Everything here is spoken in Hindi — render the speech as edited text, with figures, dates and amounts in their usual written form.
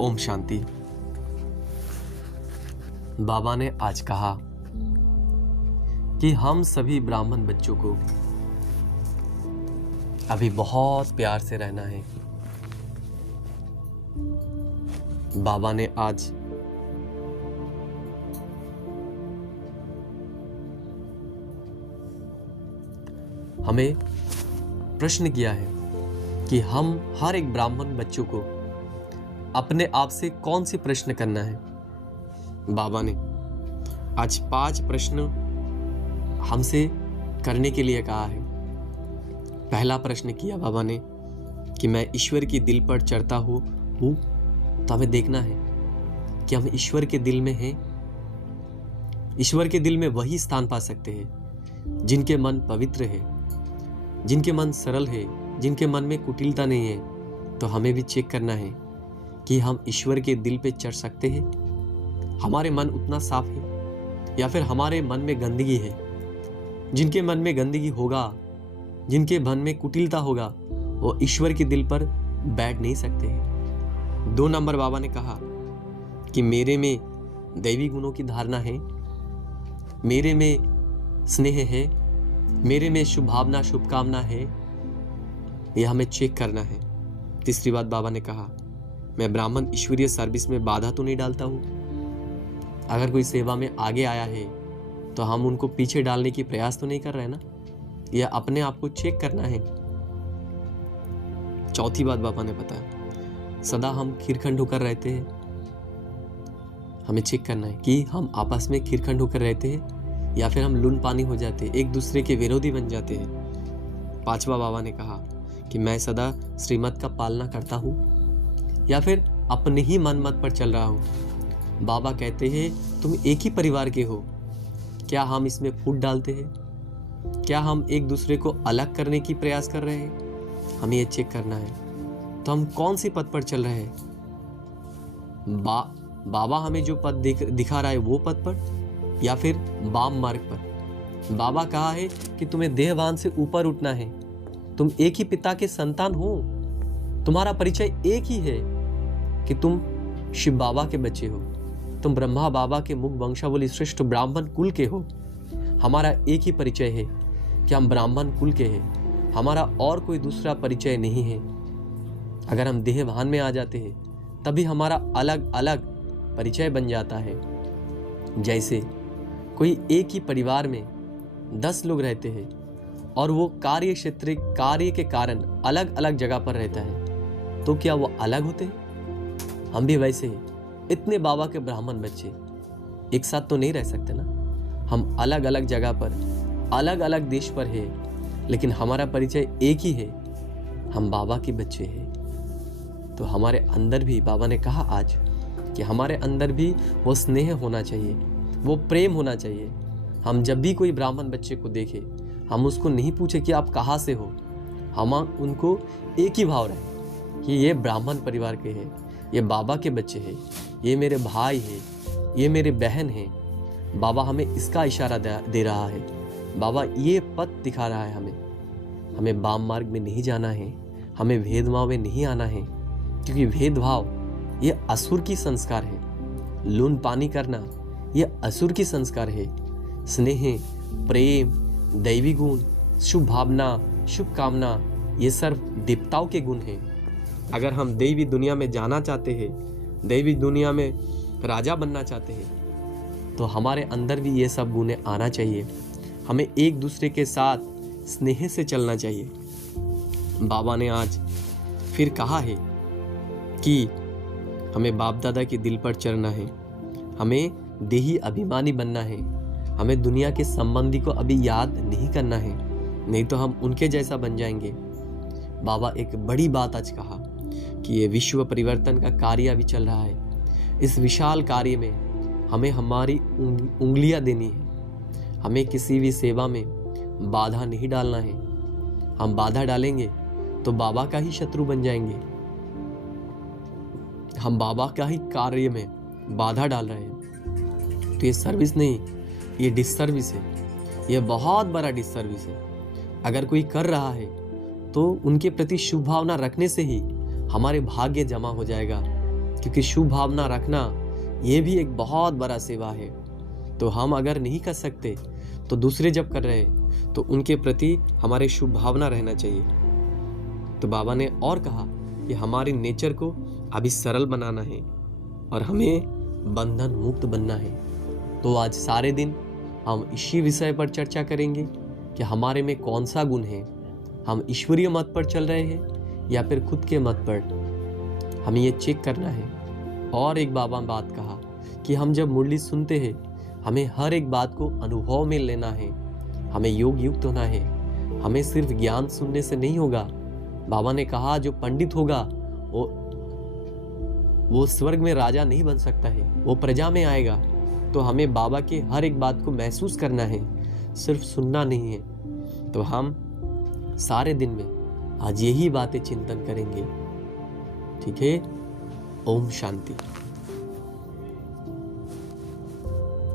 ओम शांति। बाबा ने आज कहा कि हम सभी ब्राह्मण बच्चों को अभी बहुत प्यार से रहना है। बाबा ने आज हमें प्रश्न किया है कि हम हर एक ब्राह्मण बच्चों को अपने आप से कौन सी प्रश्न करना है। बाबा ने आज 5 प्रश्न हमसे करने के लिए कहा है। पहला प्रश्न किया बाबा ने कि मैं ईश्वर की दिल पर चढ़ता हूँ तो हमें देखना है कि हम ईश्वर के दिल में हैं। ईश्वर के दिल में वही स्थान पा सकते हैं जिनके मन पवित्र है, जिनके मन सरल है, जिनके मन में कुटिलता नहीं है। तो हमें भी चेक करना है कि हम ईश्वर के दिल पे चढ़ सकते हैं। हमारे मन उतना साफ है या फिर हमारे मन में गंदगी है। जिनके मन में गंदगी होगा, जिनके मन में कुटिलता होगा, वो ईश्वर के दिल पर बैठ नहीं सकते हैं। 2 नंबर बाबा ने कहा कि मेरे में दैवी गुणों की धारणा है, मेरे में स्नेह है, मेरे में शुभ भावना, शुभकामना है। यह हमें चेक करना है। तीसरी बात बाबा ने कहा, मैं ब्राह्मण ईश्वरीय सर्विस में बाधा तो नहीं डालता हूँ। अगर कोई सेवा में आगे आया है तो हम उनको पीछे डालने की प्रयास तो नहीं कर रहे ना। यह अपने आप को चेक करना है। चौथी बात बाबा ने बताया, सदा हम खीरखंड होकर रहते हैं। हमें चेक करना है कि हम आपस में खीरखंड होकर रहते हैं या फिर हम लून पानी हो जाते हैं, एक दूसरे के विरोधी बन जाते हैं। 5वां बाबा ने कहा कि मैं सदा श्रीमत का पालना करता हूँ या फिर अपने ही मन मत पर चल रहा हूँ। बाबा कहते हैं तुम एक ही परिवार के हो। क्या हम इसमें फूट डालते हैं? क्या हम एक दूसरे को अलग करने की प्रयास कर रहे हैं? हमें ये चेक करना है। तो हम कौन सी पथ पर चल रहे हैं? बाबा हमें जो पथ दिखा रहा है वो पथ पर या फिर वाम मार्ग पर? बाबा कहा है कि तुम्हें देहवान से ऊपर उठना है। तुम एक ही पिता के संतान हो। तुम्हारा परिचय एक ही है कि तुम शिव बाबा के बच्चे हो। तुम ब्रह्मा बाबा के मुख वंशावली श्रेष्ठ ब्राह्मण कुल के हो। हमारा एक ही परिचय है कि हम ब्राह्मण कुल के हैं। हमारा और कोई दूसरा परिचय नहीं है। अगर हम देहभान में आ जाते हैं तभी हमारा अलग अलग परिचय बन जाता है। जैसे कोई एक ही परिवार में 10 लोग रहते हैं और वो कार्य क्षेत्र, कार्य के कारण अलग अलग जगह पर रहता है, तो क्या वो अलग होते हैं? हम भी वैसे ही इतने बाबा के ब्राह्मण बच्चे एक साथ तो नहीं रह सकते ना। हम अलग अलग जगह पर, अलग अलग देश पर है, लेकिन हमारा परिचय एक ही है, हम बाबा के बच्चे हैं। तो हमारे अंदर भी बाबा ने कहा आज कि हमारे अंदर भी वो स्नेह होना चाहिए, वो प्रेम होना चाहिए। हम जब भी कोई ब्राह्मण बच्चे को देखें, हम उसको नहीं पूछे कि आप कहाँ से हो। हम उनको एक ही भाव रहे कि ये ब्राह्मण परिवार के हैं, ये बाबा के बच्चे हैं, ये मेरे भाई हैं, ये मेरे बहन हैं। बाबा हमें इसका इशारा दे रहा है। बाबा ये पथ दिखा रहा है हमें वाम मार्ग में नहीं जाना है, हमें भेदभाव में नहीं आना है, क्योंकि भेदभाव ये असुर की संस्कार है। लून पानी करना ये असुर की संस्कार है। स्नेह, प्रेम, दैवी गुण, शुभ भावना, शुभ कामना, ये सर्व देवताओं के गुण हैं। अगर हम दैवी दुनिया में जाना चाहते हैं, दैवी दुनिया में राजा बनना चाहते हैं, तो हमारे अंदर भी ये सब गुण आना चाहिए। हमें एक दूसरे के साथ स्नेह से चलना चाहिए। बाबा ने आज फिर कहा है कि हमें बाप दादा के दिल पर चढ़ना है, हमें देही अभिमानी बनना है, हमें दुनिया के संबंधी को अभी याद नहीं करना है, नहीं तो हम उनके जैसा बन जाएंगे। बाबा एक बड़ी बात आज कहा कि ये विश्व परिवर्तन का कार्य अभी चल रहा है। इस विशाल कार्य में हमें हमारी उंगलियां देनी है। हमें किसी भी सेवा में बाधा नहीं डालना है। हम बाधा डालेंगे तो बाबा का ही शत्रु बन जाएंगे। हम बाबा का ही कार्य में बाधा डाल रहे हैं। तो ये सर्विस नहीं, ये डिससर्विस है। ये बहुत बड़ा डिससर्विस है। अगर कोई कर रहा है तो उनके प्रति शुभ भावना रखने से ही हमारे भाग्य जमा हो जाएगा। क्योंकि शुभ भावना रखना ये भी एक बहुत बड़ा सेवा है। तो हम अगर नहीं कर सकते तो दूसरे जब कर रहे तो उनके प्रति हमारे शुभ भावना रहना चाहिए। तो बाबा ने और कहा कि हमारी नेचर को अभी सरल बनाना है और हमें बंधन मुक्त बनना है। तो आज सारे दिन हम इसी विषय पर चर्चा करेंगे कि हमारे में कौन सा गुण है, हम ईश्वरीय मत पर चल रहे हैं या फिर खुद के मत पर, हमें ये चेक करना है। और एक बाबा बात कहा कि हम जब मुरली सुनते हैं हमें हर एक बात को अनुभव में लेना है, हमें योग युक्त होना है, हमें सिर्फ ज्ञान सुनने से नहीं होगा। बाबा ने कहा जो पंडित होगा वो स्वर्ग में राजा नहीं बन सकता है, वो प्रजा में आएगा। तो हमें बाबा के हर एक बात को महसूस करना है, सिर्फ सुनना नहीं है। तो हम सारे दिन में आज यही बातें चिंतन करेंगे। ठीक है, ओम शांति।